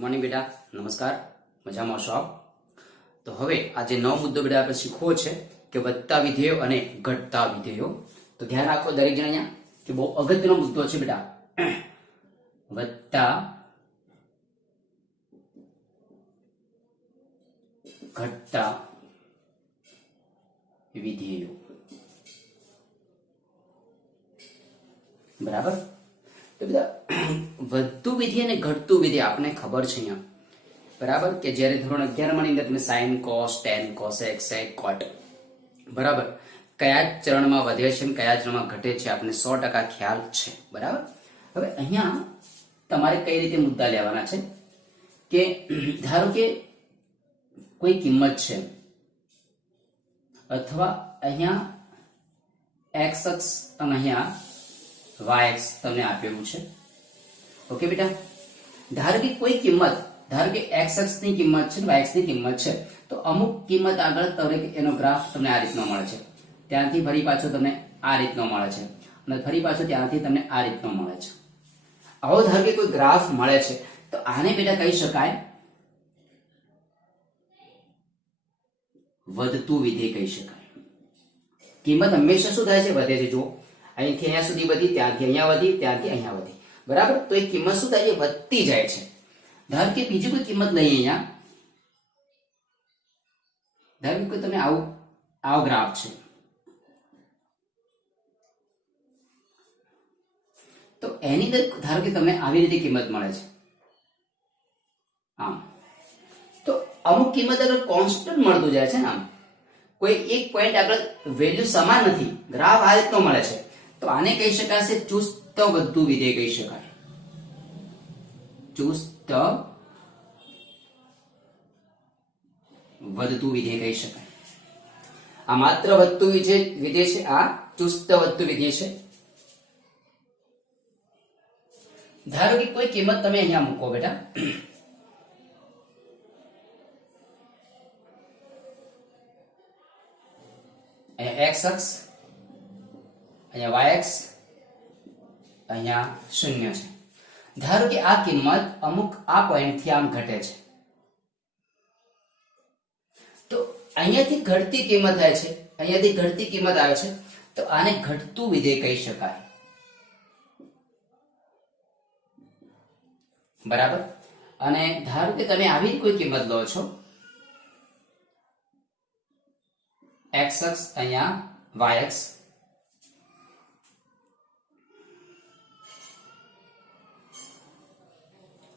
Morning બેટા, નમસ્કાર. મજામાં છો આપ? તો હવે આજે નવો મુદ્દો બેટા આપણે શીખવો છે કે વધતા વિધેયો અને ઘટતા વિધેયો. તો ધ્યાન રાખો દરેક જણ અહીંયા કે બહુ અગત્યનો મુદ્દો છે બેટા. વધતા ઘટતા વિધેયો. બરાબર. તો બધા વધતું વિધેય અને ઘટતું વિધેય આપણને ખબર છે અહીંયા, બરાબર, કે જ્યારે ધોરણ 11 માં ની અંદર તમે sin cos tan cosec sec cot, બરાબર, કયા ચરણમાં વધે છે અને કયા ચરણમાં ઘટે છે આપણને 100% ખ્યાલ છે. બરાબર. હવે અહીંયા તમારે કઈ રીતે મુદ્દા લેવાના છે કે ધારો કે કોઈ કિંમત છે અથવા અહીંયા x અક્ષ અને અહીંયા y અક્ષ તમને આપેલું છે. ઓકે બેટા, ધારો કે કોઈ કિંમત, ધારો કે x અક્ષની કિંમત છે, y અક્ષની કિંમત છે, તો અમુક કિંમત આગળ તમને એનો ગ્રાફ તમને આ રીતનો મળે છે, ત્યાંથી ફરી પાછો તમને આ રીતનો મળે છે, અને ફરી પાછો ત્યાંથી તમને આ રીતનો મળે છે. આવો ધારો કે કોઈ ગ્રાફ મળે છે તો આને બેટા કહી શકાય વધતું વિધેય કહી શકાય. કિંમત હંમેશા શું થાય છે? વધે છે. જો અહીંથી અહીંયા સુધી વધી, ત્યાંથી અહીંયા વધી, ત્યાંથી અહીંયા વધી, બરાબર. તો એ કિંમત શું થાય છે? વધતી જાય છે. ધારો કે બીજી કોઈ કિંમત લઈએ અહીંયા, ધારો કે તમે આવો ગ્રાફ છે, તો એની અંદર ધારો કે તમને આવી રીતે કિંમત મળે છે, આમ. તો અમુક કિંમત અગર કોન્સ્ટન્ટ મળતું જાય છે ને, આમ કોઈ એક પોઈન્ટ આગળ વેલ્યુ સમાન નથી, ગ્રાફ આ રીતનો મળે છે, તો આને કહી શકાશે ચુસ્ત વધતું વિધેય કહી શકાય. ચુસ્ત વધતું વિધેય કહી શકાય. આ માત્ર વધતું વિધેય છે, આ ચુસ્ત વધતું વિધેય છે. ધારો કે કોઈ કિંમત તમે અહીંયા મૂકો બેટા, અહીંયા x અક્ષ, અહીંયા y અક્ષ, અહીંયા 0 છે. ધારો કે આ કિંમત અમુક આ પોઈન્ટથી આમ ઘટે છે, તો અહીંયાથી ઘટતી કિંમત થાય છે, અહીંયાથી ઘટતી કિંમત આવે છે, તો આને ઘટતું વિધેય કહી શકાય. બરાબર. અને ધારો કે તમે આવી કોઈ કિંમત લો છો, x અક્ષ, અહીંયા y અક્ષ,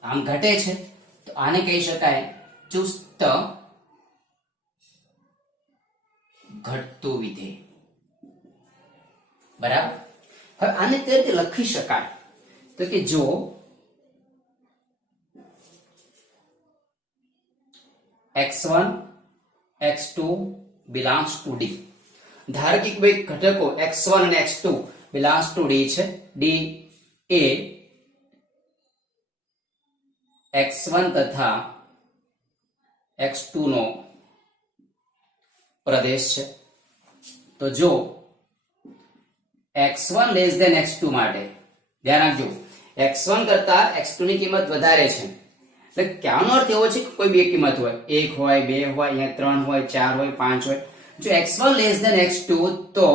આમ ઘટે છે, તો આને કહી શકાય ચુસ્ત ઘટતું વિધેય. બરાબર. હવે આને તે રીતે લખી શકાય તો કે જો x1 x2 belongs to d, ધારો કે બે ઘટકો x1 અને x2 belongs to d છે, d એ x1 તથા x2 નો પ્રદેશ છે. તો જો x1 લેસ ધેન x2 માટે ધ્યાન રાખજો, x1 કરતા x2 ની કિંમત વધારે છે, એટલે ક્યાંનો અર્થ એવો છે કે કોઈ બે કિંમત હોય, 1 હોય, 2 હોય, અહીંયા 3 હોય, 4 હોય, 5 હોય. જો x1 લેસ ધેન x2 તો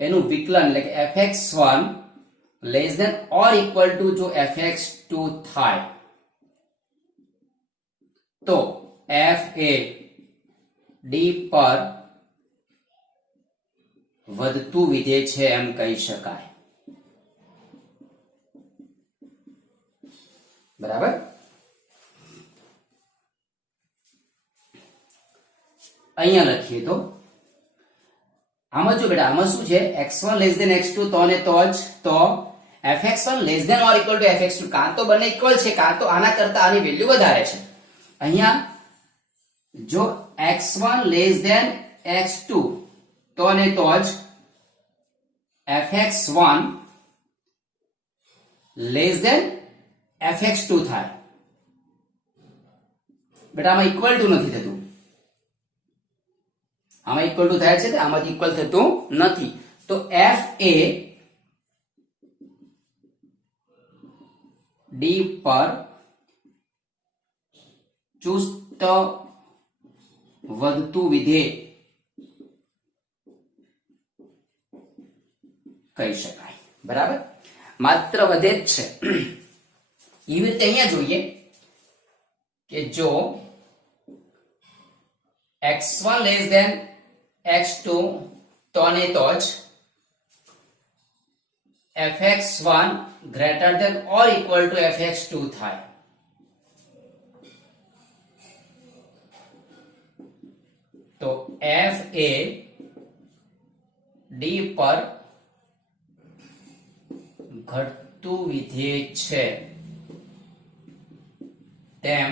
એનું વિકલન એટલે કે fx1 less than or equal to જો fx2 થાય તો f એ d પર વધતું વિધેય છે એમ કહી શકાય. બરાબર. અહીંયા લખીએ તો આમાં જો બેટા, આમાં શું છે? x1 લેસ ધેન x2 તો ને તો જ તો fx1 less than or equal to fx2, કાં તો બંને ઇક્વલ છે, કાં તો આના કરતા આની વેલ્યુ વધારે છે. અહીંયા જો x1 લેસ ધેન x2 તો ને તો જ fx1 લેસ ધેન fx2 થાય. બેટા આમાં ઇક્વલ ટુ નથી થતું, આમાં ઇક્વલ ટુ થાય છે, આમાંથી ઇક્વલ થતું નથી. તો f એ d પર ચુસ્ત વધતું વિધેય કહી શકાય. બરાબર, માત્ર વધે જ છે. એવી રીતે અહીંયા જોઈએ કે જો x1 લેસ ધેન x2 તો ને તો જ fx1 greater than or equal to fx2 થાય. તો f એ d પર ઘટતું વિધેય છે તેમ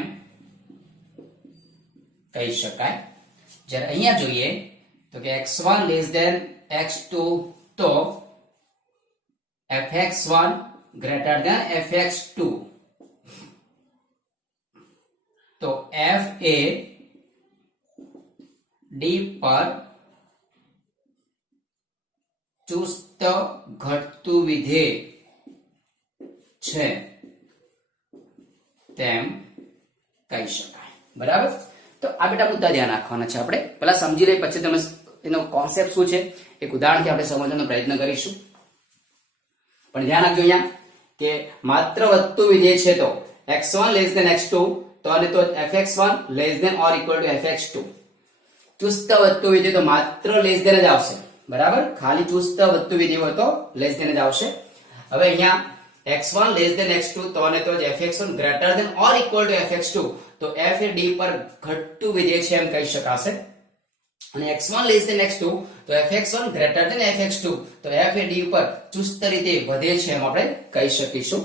કહી શકાય. જ્યારે અહીંયા જોઈએ તો કે x1 લેસ ધેન x2 તો fx1 ગ્રેટર ધેન fx2. તો f એ d પર ચુસ્ત ઘટતું વિધેય છે તેમ કહી શકાય. બરાબર, તો આ બેટા મુદ્દા ધ્યાન રાખવાના છે. આપણે પહેલા સમજી લઈએ, પછી તમે એનો કોન્સેપ્ટ શું છે એક ઉદાહરણથી આપણે સમજવાનો પ્રયત્ન કરીશું. પણ ધ્યાન રાખજો અહીંયા કે માત્ર વધતું વિધેય છે તો x1 લેસ ધેન x2 તો અને તો fx1 less than or equal to fx2. ચુસ્ત વધતું વિધેય તો માત્ર લેસ ધેન જ આવશે. બરાબર, ખાલી ચુસ્ત વધતું વિધેય હોય તો લેસ ધેન જ આવશે. હવે અહીંયા x1 લેસ ધેન x2 તો અને તો fx1 greater than or equal to fx2 તો f એ d પર ઘટતું વિધેય છે એમ કહી શકાશે. અને x1 લેસ ધેન x2 તો fx1 ગ્રેટર ધેન fx2 તો f એ d ઉપર ચુસ્ત રીતે વધે છે એમ આપણે કહી શકીશું.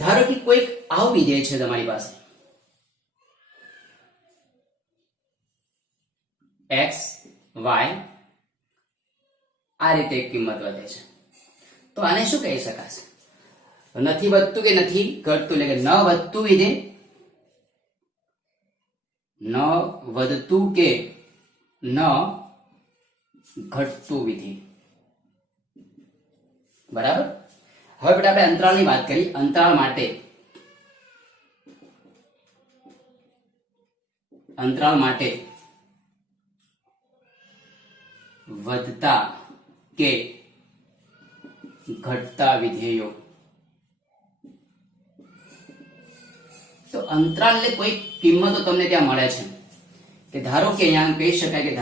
ધારો કે કોઈક આવું વિધેય છે તમારી પાસે x y આ રીતે એક કિંમત વધે છે તો આને શું કહી શકાશે? નથી વધતું કે નથી ઘટતું, એટલે કે ન વધતું વિધેય, ન વધતું કે ન ઘટતું વિધેય. બરાબર, હવે બેટા આપણે અંતરાલની વાત કરી. અંતરાલ માટે વધતા કે ઘટતા વિધેયો. તો અંતરાલ એટલે કોઈ કિંમતો તમને ત્યાં મળે છે કે ધારો કે અહીંયા કહી શકાય કે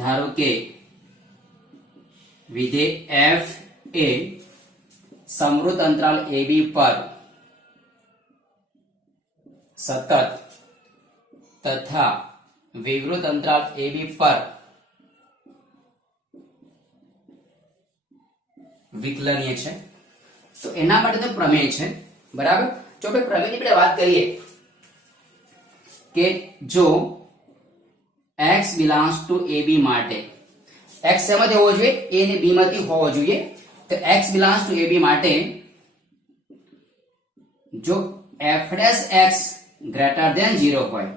ધારો કે વિધેય f એ સમૃદ્ધ અંતરાલ ab પર સતત તથા વિવૃત અંતરાલ ab પર વિકલનીય છે. તો એના માટે તો પ્રમેય છે. બરાબર, જો આપણે પ્રમેયની આપણે વાત કરીએ કે જો x belongs to ab માટે x શેમાંથી હોવો જોઈએ? a અને b માંથી હોવો જોઈએ. તો x belongs to ab માટે જો f' ગ્રેટર ધેન 0 હોય.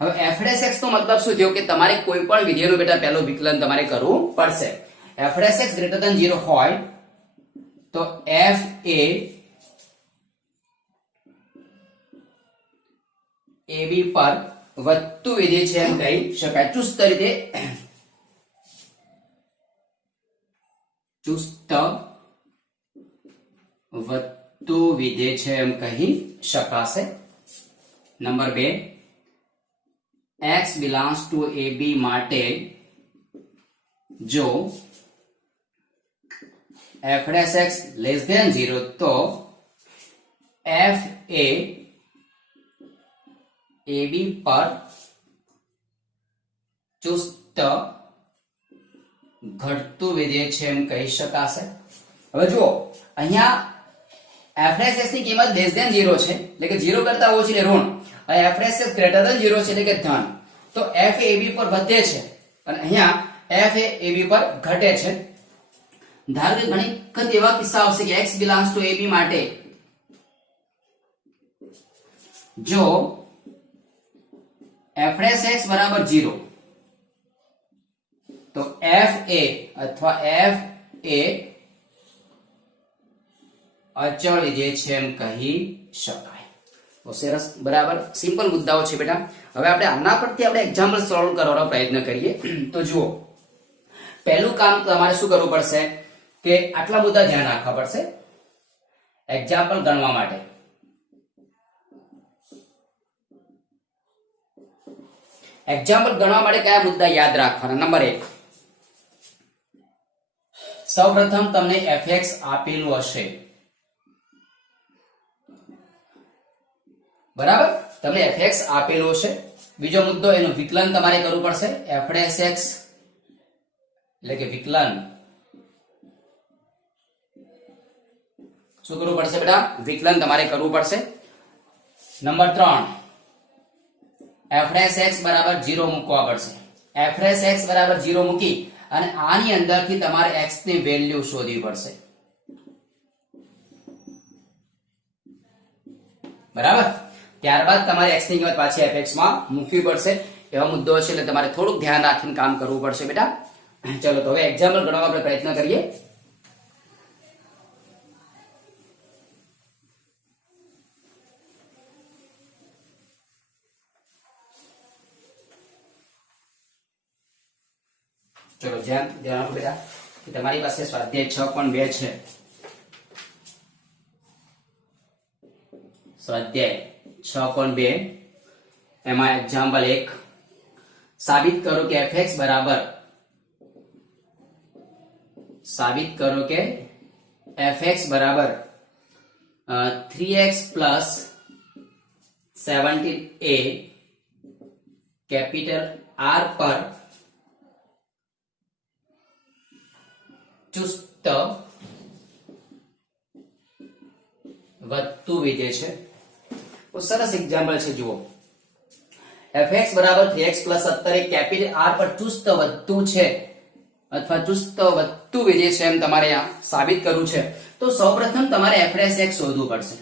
હવે f' નો મતલબ શું થયો કે તમારે કોઈ પણ વિધેયનું બેટા પહેલું વિકલન તમારે કરવું પડશે. f' ગ્રેટર ધેન 0 હોય તો f એ ab પર વધતું વિધેય છે એમ કહી શકાય. ચુસ્ત વધતું વિધેય છે એમ કહી શકાશે. Number 2, x belongs to ab માટે જો f' less than 0 તો f એ ab પર ચુસ્ત ઘટતું વિધેય છે એમ કહી શકાશે. હવે જુઓ અહીંયા f' ની કિંમત લેસ ધેન 0 છે એટલે કે 0 કરતા ઓછી એટલે ઋણ, અને f' ગ્રેટર ધેન 0 છે એટલે કે ધન. તો f એ ab પર વધે છે અને અહીંયા f એ ab પર ઘટે છે. ધારો કે ઘણી વખત એવા કિસ્સા આવશે કે x belongs to ab માટે જો f ડેશ x બરાબર 0 તો f એ અથવા f એ અચળ જે છે એમ કહી શકાય. તો સરસ, બરાબર, સિમ્પલ મુદ્દાઓ છે બેટા. હવે આપણે આના પરથી આપણે એક્ઝામ્પલ સોલ્વ કરવાનો પ્રયત્ન કરીએ. તો જુઓ, પહેલું કામ તમારે શું કરવું પડશે કે આટલા મુદ્દા ધ્યાન રાખવા પડશે એક્ઝામ્પલ ગણવા માટે. એક્ઝામ્પલ ગણવા માટે કયા મુદ્દા યાદ રાખવાના? નંબર 1, સૌપ્રથમ તમને fx આપેલું હશે, બરાબર, તમને fx આપેલું હશે. બીજો મુદ્દો, એનું વિકલન તમારે કરવું પડશે. f ડેશ x એટલે કે વિકલન શું કરવું પડશે બેટા? વિકલન તમારે કરવું પડશે. નંબર 3, f ડેશ x બરાબર 0 મૂકવા પડશે. f ડેશ x બરાબર 0 મૂકી અને આની અંદરથી તમારે x ની વેલ્યુ શોધવી પડશે, બરાબર. ત્યારબાદ તમારે x ની કિંમત પાછી fx માં મૂકવી પડશે. એવા મુદ્દો છે એટલે તમારે થોડુંક ધ્યાન રાખીને કામ કરવું પડશે બેટા. ચલો, તો હવે એક્ઝામ્પલ ગણવા આપણે પ્રયત્ન કરીએ. ચલો, ધ્યાન આપો બેટા કે તમારી પાસે સ્વાધ્યાય 6.2 છે. સ્વાધ્યાય 6.2 એમાં એક્ઝામ્પલ 1, સાબિત કરો કે fx બરાબર 3x plus 17a capital R પર ચુસ્ત વધતું વિધેય છે. તો સરસ એક્ઝામ્પલ છે. જુઓ, fx બરાબર 3x plus 17 કેપિટલ R પર ચુસ્ત વધતું છે અથવા ચુસ્ત વધતું વિધેય છે એમ તમારે આ સાબિત કરવું છે. તો સૌપ્રથમ તમારે f ડેશ x શોધવું પડશે.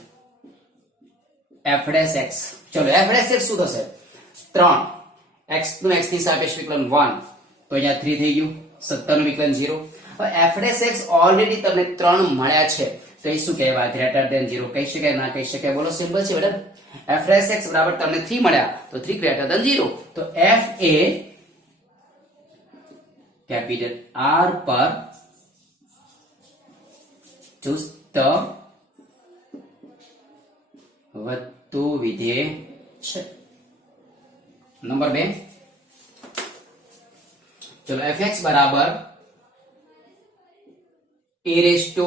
f ડેશ x, ચલો, f ડેશ x શું થશે? 3, x નું x ની સાપેક્ષ વિકલન 1, તો અહીંયા 3 થઈ ગયું. 17 નું વિકલન 0. હવે f ડેશ x ઓલરેડી તમને 3 મળ્યા છે, તો એ શું કહેવાય? ગ્રેટર ધેન 0 કહી શકાય? ના કહી શકાય? બોલો, સિમ્પલ છે બેટા. f ડેશ x બરાબર તમને 3 મળ્યા, તો 3 ગ્રેટર ધેન 0. તો f એ કેપિટલ R પર ચુસ્ત વધતું વિધેય છે. નંબર 2, ચલો, fx બરાબર a raised to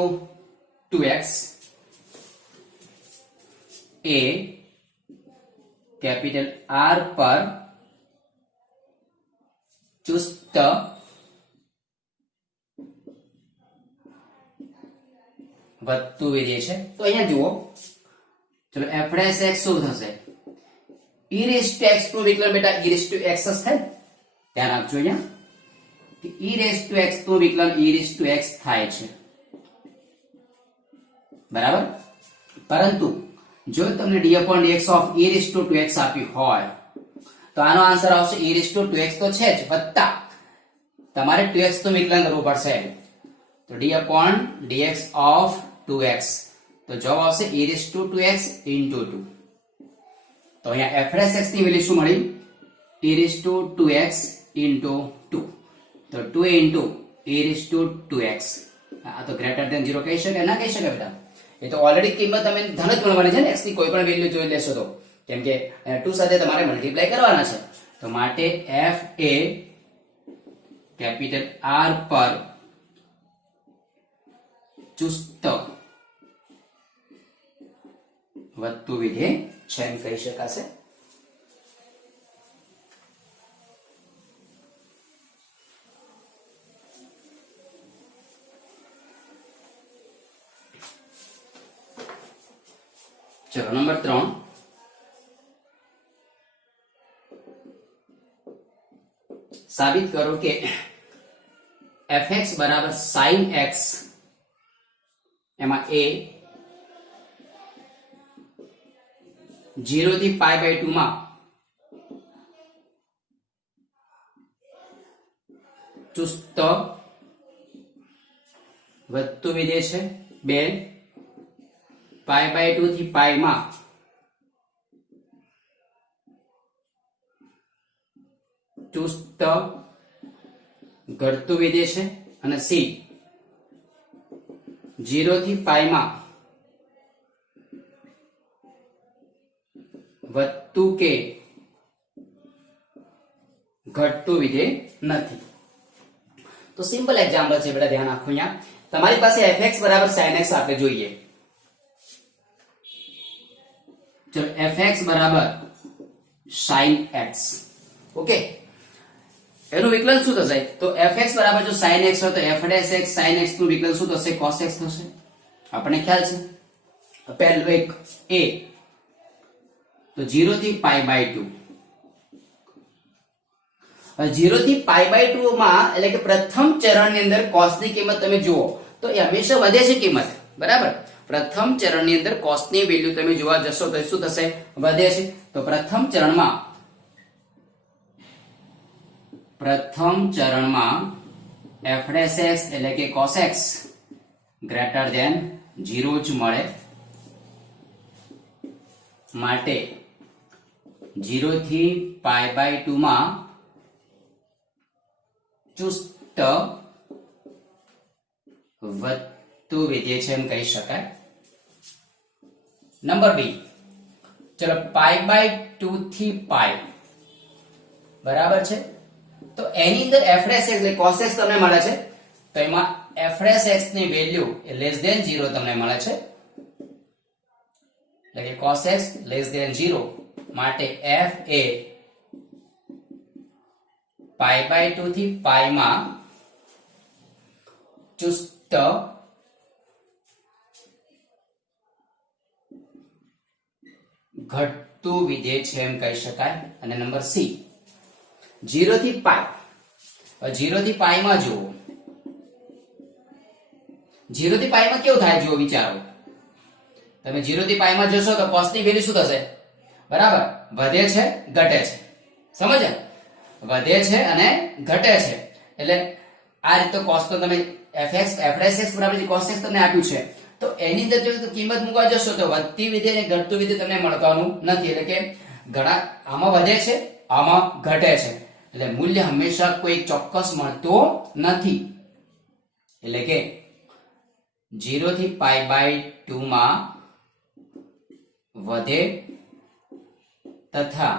2x A capital R પર ચુસ્ત વધતું વિધેય છે. તો અહીંયા જુઓ, ચલો, f ડેશ x શું થશે? e raised to x નું વિકલન બેટા e raised to x જ થાય. ધ્યાન આપજો અહીંયા કે e raised to x નું વિકલન e raised to x થાય છે, બરાબર. પરંતુ જો તમને d/dx of e raised to 2x આપ્યું હોય તો આનો આન્સર આવશે e raised to 2x તો છે જ, વત્તા તમારે 2x નું વિકલન કરવું પડશે. તો d/dx of 2x, તો જવાબ આવશે e raised to 2x into 2. તો અહીંયા f ડેશ x ની વેલ્યુ શું મળી? e raised to 2x into 2. તો 2 into e raised to 2x, આ તો ગ્રેટર ધેન 0 કહી શકાય? ના કહી શકાય બેટા. એ તો ઓલરેડી કિંમત તમે ધન જ ગણવાની છે ને, x ની કોઈ પણ વેલ્યુ જોઈ લેશો તો, કેમ કે 2 સાથે તમારે મલ્ટીપ્લાય કરવાના છે. તો માટે f એ કેપિટલ R પર ચુસ્ત વધતું વિધેય છે એમ કહી શકાશે. ચલો, નંબર 3, સાબિત કરો કે fx બરાબર sin x એમાં a 0 થી પાઈ બાય 2 માં ચુસ્ત વધતું વિધેય છે. 2 પાઈ બાય 2 થી પાઈ માં ચુસ્ત ઘટતું વિધેય છે. અને સી 0 થી પાઈ માં વધતું કે ઘટતું વિધેય નથી. તો સિમ્પલ એક્ઝામ્પલ છે બેટા, ધ્યાન રાખો. અહીંયા તમારી પાસે fx બરાબર sin x આપણે જોઈએ. ચલો fx બરાબર sin x. ઓકે, એનું વિકલન શું થશે? તો fx બરાબર જો sin x હોય તો f' sin x નું વિકલન શું થશે? cos x થશે. આપણને ખ્યાલ છે. પહેલું એક a તો 0 થી પાઈ બાય 2. 0 થી પાઈ બાય 2 માં એટલે કે પ્રથમ ચરણની અંદર cos ની કિંમત તમે જુઓ તો એ હંમેશા વધે છે કિંમત, બરાબર. પ્રથમ ચરણની અંદર cos ની વેલ્યુ તમે જોવા જશો તો શું થશે? વધે છે. તો પ્રથમ ચરણમાં f' એટલે કે cos x ગ્રેટર ધેન 0 જ મળે. માટે 0 થી પાઈ બાય 2 માં ચુસ્ત વધતું વિધેય છે એમ કહી શકાય. નંબર બી, ચલો પાઈ બાય 2 થી પાઈ બરાબર છે. તો એની અંદર f' એટલે cos x તમને મળે છે. તો એમાં f' ની વેલ્યુ એ લેસ ધેન 0 તમને મળે છે, એટલે કે cos x લેસ ધેન 0. માટે f એ પાઈ બાય 2 થી પાઈ માં ચુસ્ત ઘટતું વિધેય છે એમ કહી શકાય. અને નંબર સી 0 થી પાઈ. 0 થી પાઈ માં જુઓ, 0 થી પાઈ માં કેવું થાય જુઓ, વિચારો તમે. 0 થી પાઈ માં જશો તો cos ની વેલ્યુ શું થશે? બરાબર, વધે છે ઘટે છે. સમજ્યા? વધે છે અને ઘટે છે. એટલે આ રીતે cos તો તમે f' બરાબર cos x તમને આપ્યું છે. તો એની અંદર જો કિંમત મૂકવા જશો તો વધતી વિધેય અને ઘટતું વિધેય તમને મળવાનું નથી. એટલે કે ઘણા આમાં વધે છે, આમાં ઘટે છે. એટલે મૂલ્ય હંમેશા કોઈ ચોક્કસ મળતો નથી. એટલે કે 0 થી પાઈ બાય 2 માં વધે તથા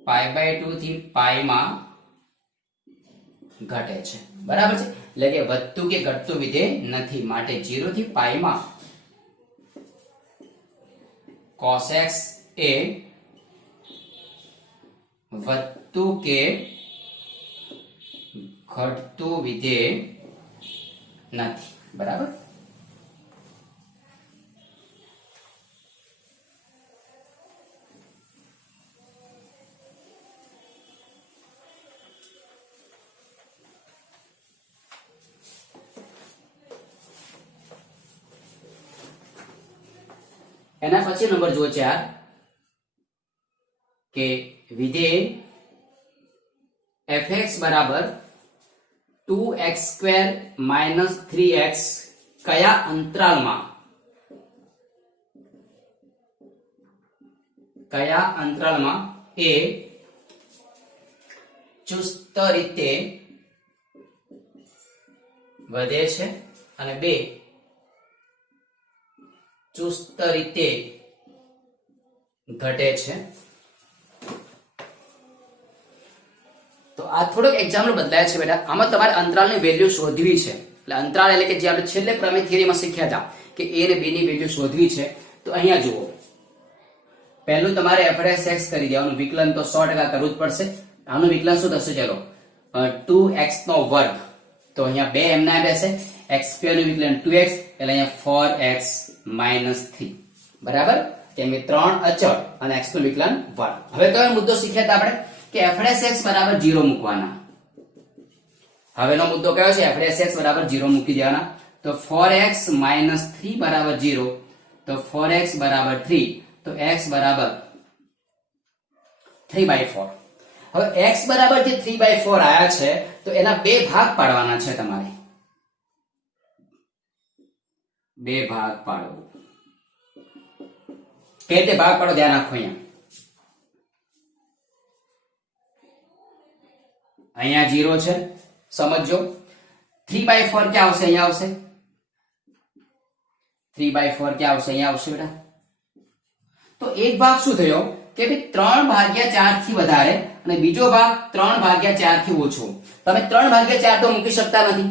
પાઈ બાય 2 થી પાઈ માં ઘટે છે, બરાબર છે. એટલે કે વધતું કે ઘટતું વિધેય નથી. માટે 0 થી પાઈ માં cos x એ વધતું કે ઘટતું વિધેય નથી, બરાબર. એના પછી નંબર જુઓ 4 કે વિધેય fx બરાબર 2x² - 3x કયા અંતરાલમાં એ ચુસ્ત રીતે વધે છે અને 2 ચુસ્ત રીતે ઘટે છે. તો આ થોડોક એક્ઝામ્પલ બદલાય છે બેટા. આમાં તમારે અંતરાલની વેલ્યુ શોધવી છે. એટલે અંતરાલ એટલે કે જે આપણે છેલ્લે પ્રમેય થિયરીમાં શીખ્યા હતા કે a અને b ની વેલ્યુ શોધવી છે. તો અહીંયા જુઓ, પહેલું તમારે f' કરી દેવાનું વિકલન તો 100% કરવું જ પડશે. આનું વિકલન શું થશે? ચલો 2x નો વર્ગ. તો અહીંયા 2 એમના બેસે. x² નું વિકલન 2x એટલે અહીંયા 4x - 3, બરાબર. કેમ કે 3 અચળ અને x નું વિકલન 1. હવે કયો મુદ્દો શીખ્યા હતા આપણે કે f' બરાબર 0 મૂકવાના. હવેનો મુદ્દો કયો છે? f' બરાબર 0 મૂકી દેવાના. તો 4x - 3 બરાબર 0. તો 4x બરાબર 3. તો તો x બરાબર 3/4. હવે x બરાબર જે 3/4 આયા છે તો એના બે ભાગ પાડવાના છે તમારે. બે ભાગ પાડો. કે રીતે ભાગ પાડો ધ્યાન રાખો. અહીંયા 0 છે સમજો. 3/4 ક્યાં આવશે? અહીંયા આવશે. 3/4 ક્યાં આવશે? અહીંયા આવશે બેટા. તો એક ભાગ શું થયો કે ભાઈ 3/4 થી વધારે અને બીજો ભાગ 3/4 થી ઓછો. તમે 3/4 તો મૂકી શકતા નથી.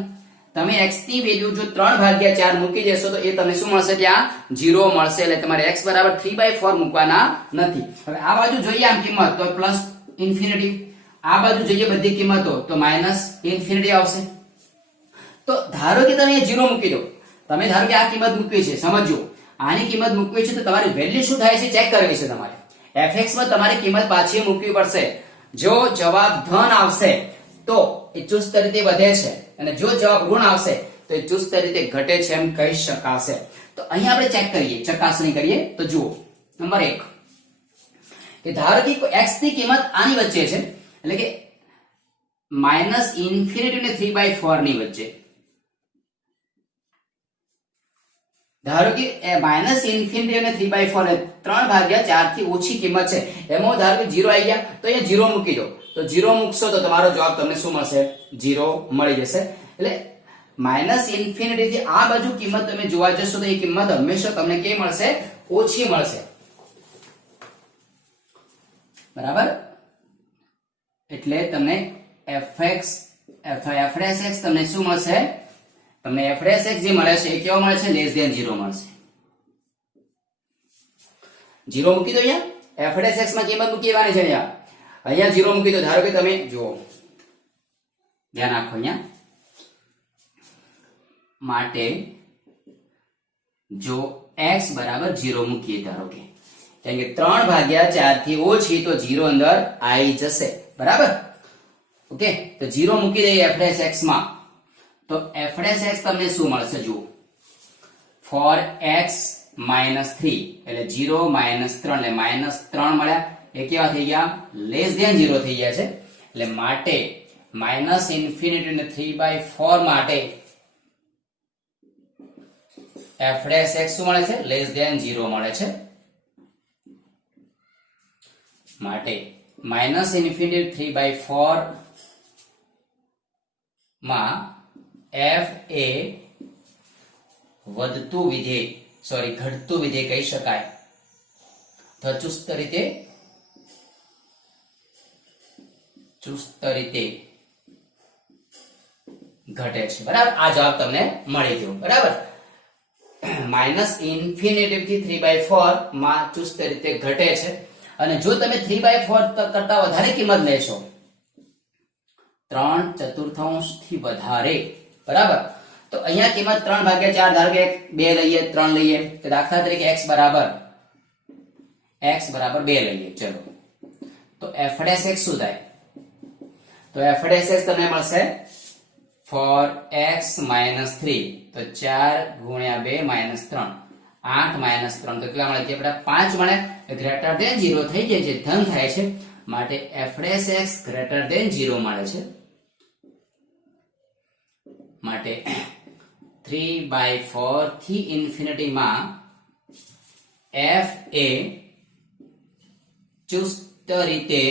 તમે x ની વેલ્યુ જો 3/4 મૂકી દેશો તો એ તમને શું મળશે? ત્યાં 0 મળશે. એટલે તમારે x બરાબર 3/4 મૂકવાના નથી. હવે આ બાજુ જોઈએ આમ કિંમત તો પ્લસ ઇન્ફિનિટી, આ બાજુ જોઈએ બધી કિંમતો તો માઇનસ ઇન્ફિનિટી આવશે. તો ધારો કે તમે 0 મૂકી દો. તમે ધારો કે આ કિંમત મૂકવી છે, સમજો આની કિંમત મૂકવી છે તો તમારી વેલ્યુ શું થાય છે ચેક કરવી છે તમારે. fx માં તમારે કિંમત પાછી મૂકવી પડશે. જો જવાબ ધન આવશે તો એ ચુસ્ત રીતે વધે છે અને જો જવાબ ઋણ આવશે તો એ ચુસ્ત રીતે ઘટે છે એમ કહી શકાશે. તો અહીં આપણે ચેક કરીએ, ચકાસણી કરીએ. તો જુઓ નંબર 1 કે ધારો કે x ની કિંમત આની વચ્ચે છે એટલે કે માઇનસ ઇન્ફિનિટી અને 3/4 ની વચ્ચે. ધારો કે માઇનસ ઇન્ફિનિટી અને 3/4 3/4 થી ઓછી કિંમત છે એમાં ધારો કે 0 આવી ગયા તો અહીંયા 0 મૂકી દો. તો 0 મૂકશો તો તમારો જવાબ તમને શું મળશે? 0 મળી જશે. એટલે માઇનસ ઇન્ફિનિટી થી આ બાજુ કિંમત તમે જોવા જશો તો એ કિંમત હંમેશા તમને કેવી મળશે? ઓછી મળશે. બરાબર. એટલે તમને fx અથવા f'(x) તમને શું મળશે? તમને f'(x) જે મળે છે એ કેવો મળે છે? લેસ ધેન 0 મળશે. 0 મૂકી દો. અહીંયા f'(x) માં કિંમત મૂકી દેવાની છે. અહીંયા 0 મૂકી દો. ધારો કે તમે જુઓ, ધ્યાન રાખો. અહીંયા માટે જો x બરાબર 0 મૂકીએ ધારો કે, કેમ કે 3/4 થી ઓછી તો 0 અંદર આવી જશે. બરાબર. ઓકે, તો 0 મૂકી દઈએ f'(x) માં તો f'(x) તમને શું મળશે? જુઓ 4x - 3 એટલે 0 - 3 એટલે -3 મળ્યા. એ કેવા થઈ ગયા? લેસ ધેન 0 થઈ ગયા છે. એટલે માટે માઇનસ ઇન્ફિનિટી અને 3/4 માટે f'(x) શું મળે છે? લેસ ધેન 0 મળે છે. માટે માઇનસ ઇન્ફિનિટી 3/4 માં f એ વધતું વિધેય ઘટતું વિધેય કહી શકાય. તો ચુસ્ત રીતે ઘટે છે. બરાબર. આ જવાબ તમને મળી ગયો. બરાબર. માઇનસ ઇન્ફિનિટી થી 3/4 માં ચુસ્ત રીતે ઘટે છે. અને જો તમે 3/4 કરતા વધારે કિંમત લેશો, 3/4 થી વધારે, બરાબર, તો અહીંયા કિંમત 3/4 ધારો કે 2 લઈએ, 3 લઈએ, તો દાખલા તરીકે x બરાબર 2 લઈએ. ચલો, તો f'(x) શું થાય? તો f'(x) તમને મળશે 4x - 3 તો 4 × 2 - 3 8 - 3 તો કેટલા મળે? કે 5 મળે. ગ્રેટર ધેન 0 થઈ જાય છે, ધન થાય છે. માટે f'(x) ગ્રેટર ધેન 0 મળે છે. માટે 3/4 થી ઇન્ફિનિટી માં f એ ચુસ્ત રીતે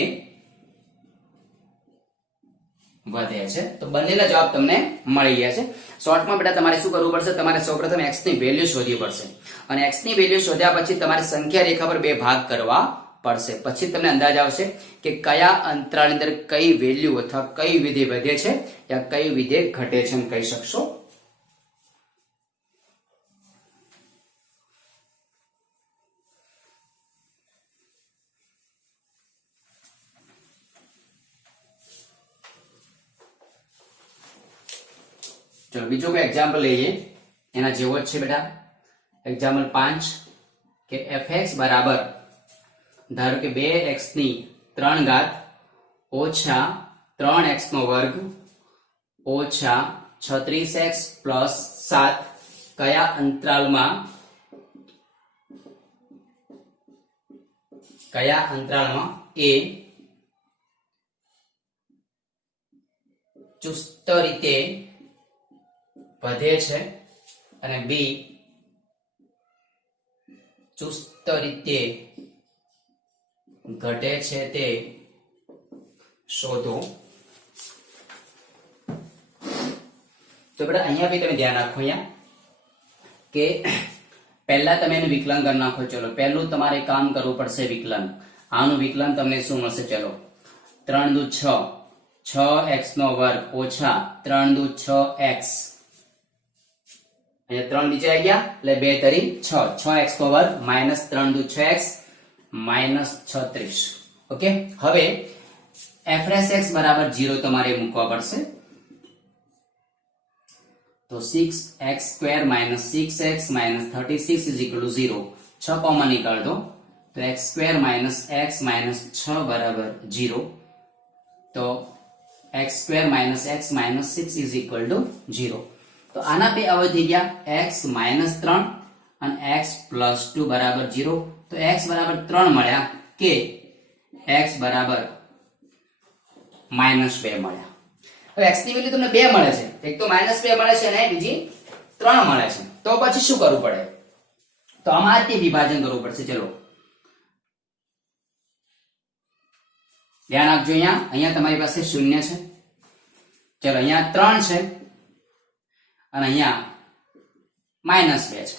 વધે છે. તો બંનેના જવાબ તમને મળી ગયા છે. શોર્ટમાં બેટા તમારે શું કરવું પડશે? તમારે સૌપ્રથમ x ની વેલ્યુ શોધવી પડશે અને x ની વેલ્યુ શોધ્યા પછી તમારે સંખ્યા રેખા પર બે ભાગ કરવા પડશે. પછી તમને અંદાજ આવશે કે કયા અંતરાલની અંદર કઈ વેલ્યુ અથવા કઈ વિધેય વધે છે યા કઈ વિધેય ઘટે છે એમ કહી શકશો. ચલો બીજો કોઈ એક્ઝામ્પલ લઈએ. એના જેવો જ છે બેટા. એક્ઝામ્પલ 5 કે f(x) બરાબર ધારો કે 2x ની 3 ઘાત ઓછા 3x નો વર્ગ ઓછા 36x પ્લસ 7 કયા અંતરાલમાં કયા અંતરાળમાં એ ચુસ્ત રીતે વધે છે અને બી ચુસ્ત રીતે ઘટે છે તે શોધો. તો બેટા અહીંયા બી તમે ધ્યાન રાખો અહીંયા કે પહેલા તમે એનું વિકલન કરી નાખો. ચલો પહેલું તમારે કામ કરવું પડશે વિકલન. આનું વિકલન તમને શું મળશે? ચલો 3 દુ 6, 6x નો વર્ગ ઓછા 3 દુ 6x. અહીંયા 3 નીચે આવી ગયા એટલે 2 તરી 6, 6x નો વર્ગ માઇનસ 3 દુ 6x માઇનસ 36. ઓકે, હવે f(x) બરાબર 0 તમારે મૂકવા પડશે. તો 6x square minus 6x minus 36 is equal to 0. 6 common નીકાળ દો તો x square minus x minus 6 બરાબર 0. તો x square minus x minus 6 is equal to 0. તો આના બે અવયવ થઈ ગયા x માઇનસ 3 અને x પ્લસ 2 બરાબર 0. તો x બરાબર 3 મળ્યા કે x બરાબર માઇનસ 2 મળ્યા. હવે x ની વેલ્યુ તમને 2 મળે છે, એક તો માઇનસ 2 મળે છે અને બીજી 3 મળે છે. તો પછી શું કરવું પડે? તો આમાંથી વિભાજન કરવું પડશે. ચલો ધ્યાન આપજો. અહીંયા તમારી પાસે 0 છે. ચલો અહીંયા 3 છે અને અહીંયા માઇનસ 2 છે.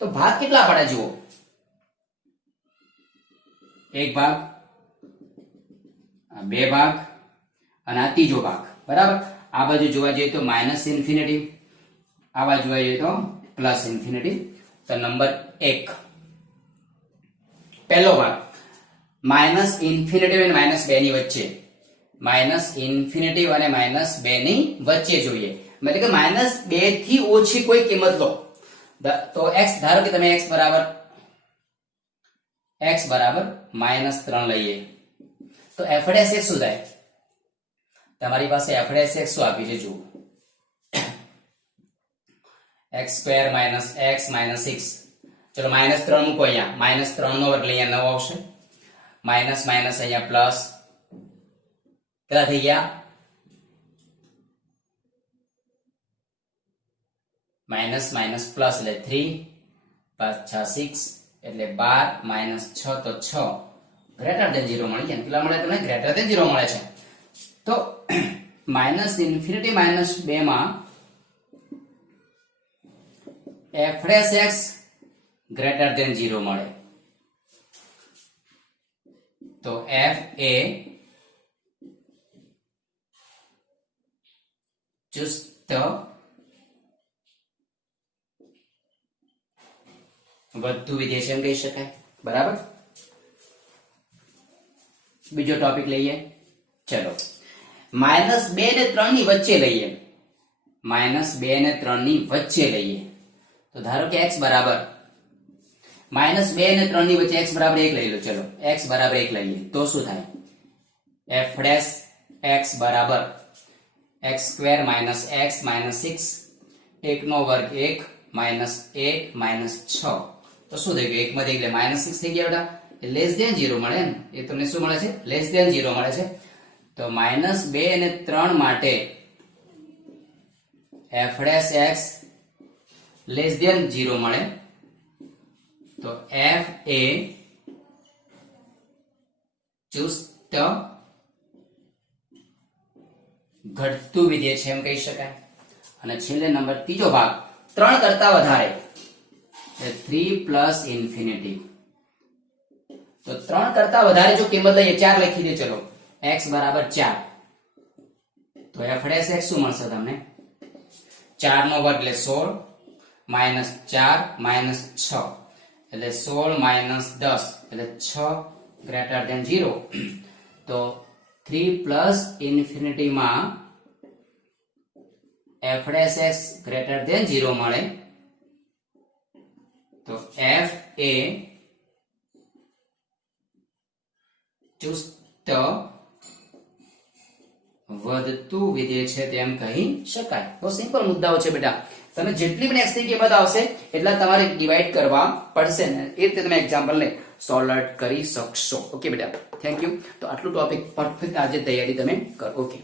તો ભાગ કેટલા પડે જુઓ? એક ભાગ, બે ભાગ અને આ ત્રીજો ભાગ. બરાબર, આ બાજુ જોવા જઈએ તો માઇનસ ઇન્ફિનિટી, આ બાજુ જોવા જઈએ તો પ્લસ ઇન્ફિનિટી. તો નંબર 1 પહેલો ભાગ માઇનસ ઇન્ફિનિટી અને માઇનસ 2 ની વચ્ચે, માઇનસ ઇન્ફિનિટી અને માઇનસ 2 ની વચ્ચે જોઈએ. એટલે કે માઇનસ 2 થી ઓછી કોઈ કિંમત લો. તો x ધારો કે તમે x બરાબર માઇનસ 3 લઈએ તો f(x) શું થાય? તમારી પાસે f(x) શું આપી છે જુઓ, x square minus x minus 6. ચલો માઇનસ 3 મૂકો અહીંયા, માઇનસ 3 નો વર્ગ લઈએ 9 આવશે. માઇનસ માઇનસ અહીંયા પ્લસ કેટલા થઈ ગયા? માઇનસ માઇનસ પ્લસ એટલે 3 5 6 એટલે 12 માઇનસ 6 તો 6 ગ્રેટર ધેન 0 મળી ગયા. કેટલા મળે તમને? ગ્રેટર ધેન 0 મળે છે. તો માઇનસ ઇન્ફિનિટી માઇનસ 2 માં f(x) ગ્રેટર ધેન 0 મળે. તો f એ ચુસ્ત વધતું વિધેય છે એમ કહી શકાય. બરાબર, બીજો ટોપિક લઈએ. ચલો માઇનસ 2 ને 3 ની વચ્ચે લઈએ, માઇનસ 2 ને 3 ની વચ્ચે લઈએ. તો ધારો કે x બરાબર માઇનસ 2 ને 3 ની વચ્ચે x બરાબર 1 લઈ લો. ચલો x બરાબર 1 લઈએ તો શું થાય? f(x) બરાબર x square minus x minus 6, 1 નો વર્ગ 1 માઇનસ 1 માઇનસ 6. તો શું થઈ ગયું? 1 માંથી એટલે માઇનસ 6 થઈ ગયા બેટા. એ લેસ ધેન 0 મળે ને, એ તમને શું મળે છે? લેસ ધેન 0 મળે છે. તો માઇનસ 2 અને 3 માટે f(x) લેસ ધેન 0 મળે. તો f એ ચુસ્ત ઘટતું વિધેય છે એમ કહી શકાય. અને છેલ્લે નંબર ત્રીજો ભાગ 3 કરતા વધારે, 3 પ્લસ ઇન્ફિનિટી. તો 3 કરતા વધારે જો કિંમત લઈએ, 4 લખી દે. ચલો x બરાબર 4. તો f(x) શું મળશે તમને? 4 નો વર્ગ એટલે 16 માઇનસ 4 માઇનસ 6 એટલે 16 માઇનસ 10 એટલે 6 ગ્રેટર ધેન 0. તો 3 પ્લસ ઇન્ફિનિટી માં f(x) ગ્રેટર ધેન 0 મળે. તો f એ ચુસ્ત વધતું વિધેય છે તેમ કહી શકાય. બહુ સિમ્પલ મુદ્દાઓ છે બેટા. તમે જેટલી પણ x ની કિંમત આવશે એટલા તમારે ડિવાઈડ કરવા પડશે ને એ રીતે તમે એક્ઝામ્પલ ને સોલ્વ કરી શકશો. ઓકે બેટા, થેન્ક યુ. તો આટલું ટોપિક પરફેક્ટ આજે તૈયારી તમે કરો. ઓકે.